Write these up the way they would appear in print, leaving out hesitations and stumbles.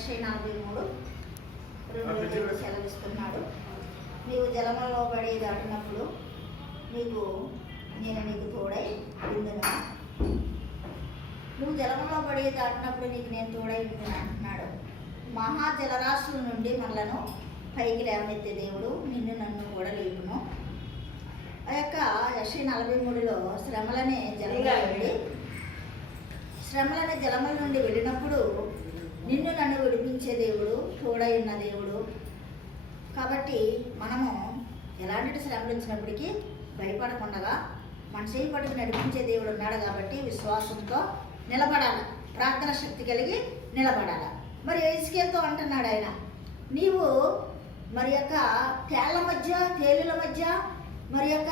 యెషయా 43:2 సెలవిస్తున్నాడు. నీవు జలములలో పడి దాటినప్పుడు నేను నీకు తోడై ఉందును. నువ్వు జలములో పడి దాటినప్పుడు నేను తోడై ఉందును అంటున్నాడు. మహాజలరాశుల నుండి మనలను పైకి లేవనెత్తే దేవుడు నిన్ను నన్ను కూడా లేపును. ఆ యొక్క యెషయా 43లో శ్రమలనే జలముల నుండి వెళ్ళినప్పుడు నిన్ను నన్ను విడిపించే దేవుడు, తోడై ఉన్న దేవుడు. కాబట్టి మనము ఎలాంటి శ్రమలు వచ్చినప్పటికీ భయపడకుండా మన చేయి పట్టుకు నడిపించే దేవుడు ఉన్నాడు. కాబట్టి విశ్వాసంతో నిలబడాలి, ప్రార్థన శక్తి కలిగి నిలబడాలి. మరి హిజ్కియాతో అంటున్నాడు ఆయన, నీవు మరి యొక్క తేళ్ల మధ్య మరి యొక్క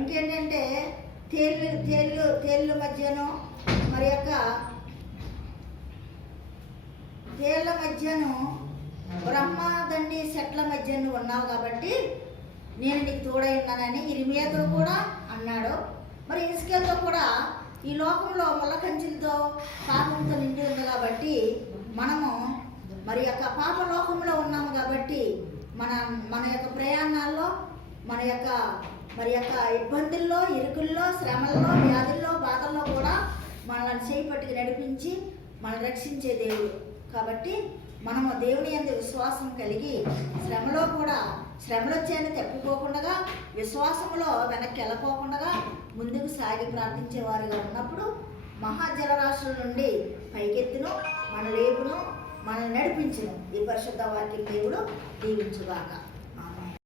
ఇంకేంటంటే తేళ్ళు మధ్యను మరి యొక్క తేళ్ల మధ్యను బ్రహ్మదండి చెట్ల మధ్యను ఉన్నావు కాబట్టి నేను నీకు తోడై ఉన్నానని ఇర్మీయాతో కూడా అన్నాడు. మరి హిజ్కియాతో కూడా ఈ లోకంలో ముళ్ళ కంచెలతో పాపంతో నిండి ఉంది కాబట్టి మనము మరి యొక్క పాప లోకంలో ఉన్నాము కాబట్టి మన యొక్క ప్రయాణాల్లో మన యొక్క మరి యొక్క ఇబ్బందుల్లో, ఇరుకుల్లో, శ్రమల్లో, వ్యాధుల్లో, బాధల్లో కూడా మనల్ని చేయి పట్టుకు నడిపించి మనల్ని రక్షించే దేవుడు. కాబట్టి మనము దేవుని యందు విశ్వాసం కలిగి శ్రమలో వచ్చాయని తప్పిపోకుండా, విశ్వాసంలో వెనక్కి వెళ్ళకోకుండా ముందుకు సాగి ప్రార్థించేవారుగా ఉన్నప్పుడు మహాజలరాశుల నుండి పైకెత్తును, మన లేపును, మనల్ని నడిపించును. ఈ పరిశుద్ధ వాక్యం దేవుడు దీవించుగాక.